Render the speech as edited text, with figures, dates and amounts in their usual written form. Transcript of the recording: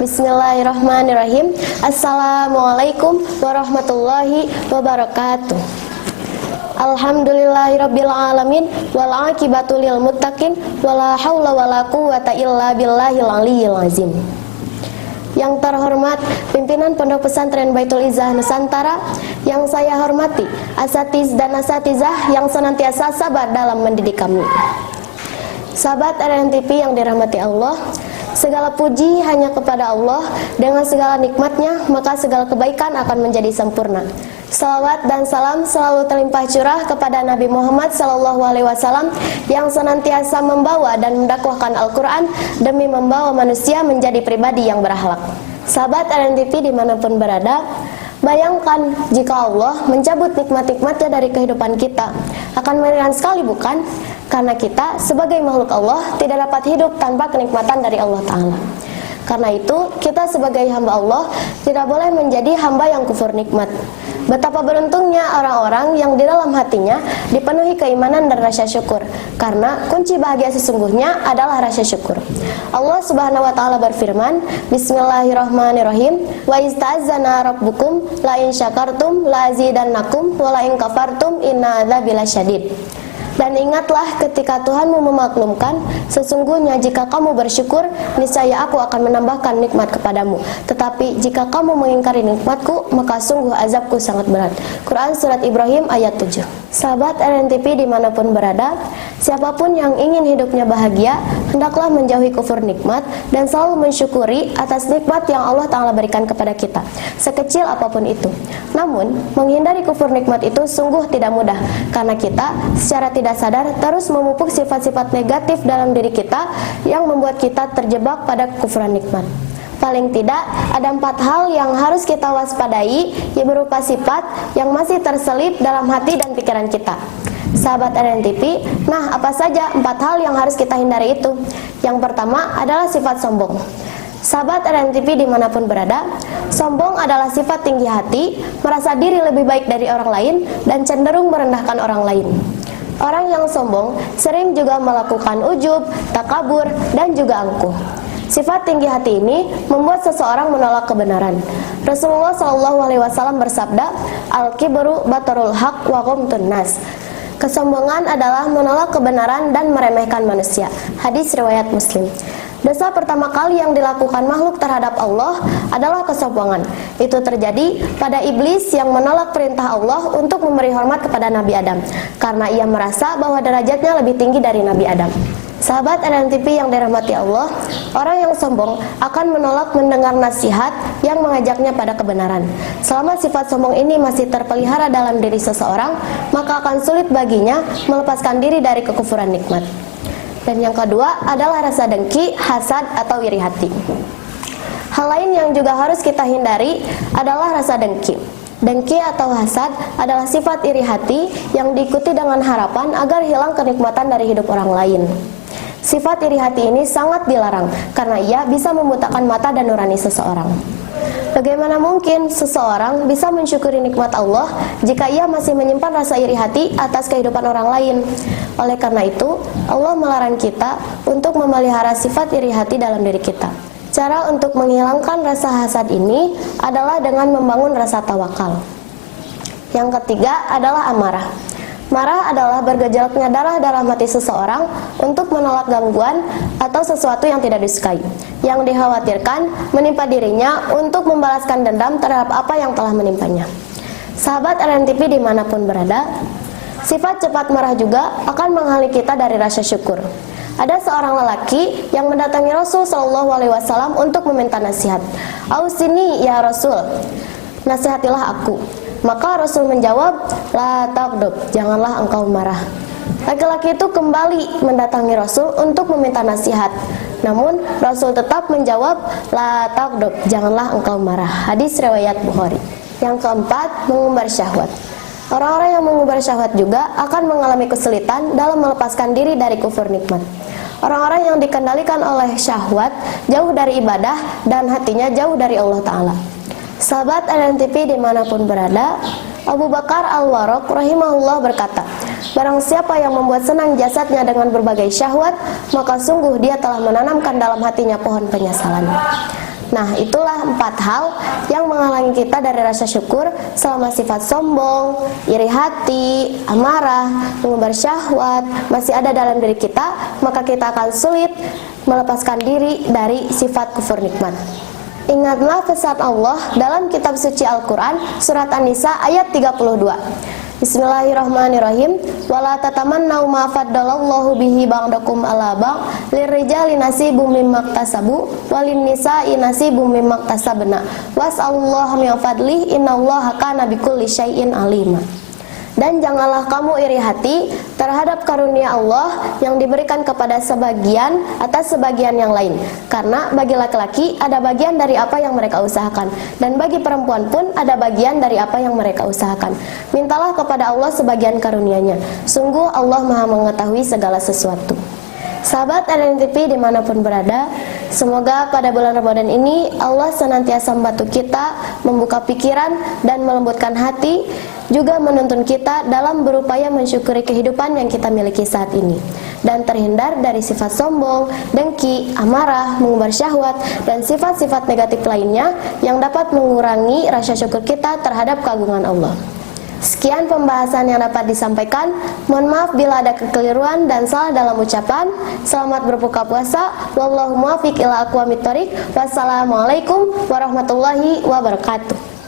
Bismillahirrahmanirrahim. Assalamualaikum warahmatullahi wabarakatuh. Alhamdulillahirabbil alamin wal aqibatu lil muttaqin wala haula wala quwata illa billahil aliyyil azim. Yang terhormat pimpinan Pondok Pesantren Baitul Izzah Nusantara, yang saya hormati asatiz dan asatizah yang senantiasa sabar dalam mendidik kami. Sahabat RNTV yang dirahmati Allah, segala puji hanya kepada Allah. Dengan segala nikmatnya, maka segala kebaikan akan menjadi sempurna. Salawat dan salam selalu terlimpah curah kepada Nabi Muhammad SAW yang senantiasa membawa dan mendakwahkan Al-Quran demi membawa manusia menjadi pribadi yang berakhlak. Sahabat RNTV dimanapun berada, bayangkan jika Allah mencabut nikmat-nikmatnya dari kehidupan kita. Akan mengerikan sekali, bukan? Karena kita sebagai makhluk Allah tidak dapat hidup tanpa kenikmatan dari Allah Ta'ala. Karena itu, kita sebagai hamba Allah tidak boleh menjadi hamba yang kufur nikmat. Betapa beruntungnya orang-orang yang di dalam hatinya dipenuhi keimanan dan rasa syukur. Karena kunci bahagia sesungguhnya adalah rasa syukur. Allah Subhanahu wa taala berfirman, Bismillahirrahmanirrahim, wa ista'azana rabbukum la in syakartum la azidannakum wa la in kafartum inna adzabi lasyadid. Dan ingatlah ketika Tuhanmu memaklumkan, sesungguhnya jika kamu bersyukur, niscaya aku akan menambahkan nikmat kepadamu. Tetapi jika kamu mengingkari nikmatku, maka sungguh azabku sangat berat. Quran Surat Ibrahim ayat 7. Sahabat RNTV dimanapun berada, siapapun yang ingin hidupnya bahagia, hendaklah menjauhi kufur nikmat dan selalu mensyukuri atas nikmat yang Allah Ta'ala berikan kepada kita, sekecil apapun itu. Namun, menghindari kufur nikmat itu sungguh tidak mudah, karena kita secara tidak sadar terus memupuk sifat-sifat negatif dalam diri kita yang membuat kita terjebak pada kufuran nikmat. Paling tidak ada 4 hal yang harus kita waspadai, yang berupa sifat yang masih terselip dalam hati dan pikiran kita. Sahabat RNTV, nah apa saja 4 hal yang harus kita hindari itu? Yang pertama adalah sifat sombong. Sahabat RNTV dimanapun berada, sombong adalah sifat tinggi hati, merasa diri lebih baik dari orang lain, dan cenderung merendahkan orang lain. Orang yang sombong sering juga melakukan ujub, takabur, dan juga angkuh. Sifat tinggi hati ini membuat seseorang menolak kebenaran. Rasulullah SAW bersabda, Al-kibru batarul haq wa ghamtun nas. Kesombongan adalah menolak kebenaran dan meremehkan manusia. Hadis riwayat Muslim. Dosa pertama kali yang dilakukan makhluk terhadap Allah adalah kesombongan. Itu terjadi pada iblis yang menolak perintah Allah untuk memberi hormat kepada Nabi Adam, karena ia merasa bahwa derajatnya lebih tinggi dari Nabi Adam. Sahabat RNTV yang dirahmati Allah, orang yang sombong akan menolak mendengar nasihat yang mengajaknya pada kebenaran. Selama sifat sombong ini masih terpelihara dalam diri seseorang, maka akan sulit baginya melepaskan diri dari kekufuran nikmat. Dan yang kedua adalah rasa dengki, hasad, atau iri hati. Hal lain yang juga harus kita hindari adalah rasa dengki. Dengki atau hasad adalah sifat iri hati yang diikuti dengan harapan agar hilang kenikmatan dari hidup orang lain. Sifat iri hati ini sangat dilarang karena ia bisa membutakan mata dan nurani seseorang. Bagaimana mungkin seseorang bisa mensyukuri nikmat Allah jika ia masih menyimpan rasa iri hati atas kehidupan orang lain? Oleh karena itu, Allah melarang kita untuk memelihara sifat iri hati dalam diri kita. Cara untuk menghilangkan rasa hasad ini adalah dengan membangun rasa tawakal. Yang ketiga adalah amarah. Marah adalah bergejolaknya darah dalam hati seseorang untuk menolak gangguan atau sesuatu yang tidak disukai, yang dikhawatirkan menimpa dirinya untuk membalaskan dendam terhadap apa yang telah menimpanya. Sahabat RNTV dimanapun berada, sifat cepat marah juga akan menghalangi kita dari rasa syukur. Ada seorang lelaki yang mendatangi Rasul SAW untuk meminta nasihat. Ausini ya Rasul, nasihatilah aku. Maka Rasul menjawab, la taghdab, janganlah engkau marah. Laki-laki itu kembali mendatangi Rasul untuk meminta nasihat. Namun Rasul tetap menjawab, la taghdab, janganlah engkau marah. Hadis riwayat Bukhari. Yang keempat, mengumbar syahwat. Orang-orang yang mengumbar syahwat juga akan mengalami kesulitan dalam melepaskan diri dari kufur nikmat. Orang-orang yang dikendalikan oleh syahwat jauh dari ibadah dan hatinya jauh dari Allah Ta'ala. Sahabat RNTV dimanapun berada, Abu Bakar Al-Warraq rahimahullah berkata, barang siapa yang membuat senang jasadnya dengan berbagai syahwat, maka sungguh dia telah menanamkan dalam hatinya pohon penyesalan. Nah, itulah 4 hal yang menghalangi kita dari rasa syukur selama sifat sombong, iri hati, amarah, mengumbar syahwat masih ada dalam diri kita, maka kita akan sulit melepaskan diri dari sifat kufur nikmat. Ingatlah pesan Allah dalam kitab suci Al-Quran surat An-Nisa ayat 32. Bismillahirrahmanirrahim. Wala tatamannau ma faddalallahu bihi ba'dakum ala ba'd lirrijali nasibum mimma iktasabu walin nisa'i nasibum mimma iktasabna was'alullaha min fadlihi innallaha kana bikulli syai'in alima. Dan janganlah kamu iri hati terhadap karunia Allah yang diberikan kepada sebagian atas sebagian yang lain. Karena bagi laki-laki ada bagian dari apa yang mereka usahakan, dan bagi perempuan pun ada bagian dari apa yang mereka usahakan. Mintalah kepada Allah sebagian karunia-Nya. Sungguh Allah Maha mengetahui segala sesuatu. Sahabat LN TV dimanapun berada, semoga pada bulan Ramadan ini Allah senantiasa membantu kita membuka pikiran dan melembutkan hati, juga menuntun kita dalam berupaya mensyukuri kehidupan yang kita miliki saat ini, dan terhindar dari sifat sombong, dengki, amarah, mengumbar syahwat, dan sifat-sifat negatif lainnya yang dapat mengurangi rasa syukur kita terhadap keagungan Allah. Sekian pembahasan yang dapat disampaikan. Mohon maaf bila ada kekeliruan dan salah dalam ucapan. Selamat berbuka puasa. Wallahu muwaffiq ila aqwamit thoriq. Wassalamualaikum warahmatullahi wabarakatuh.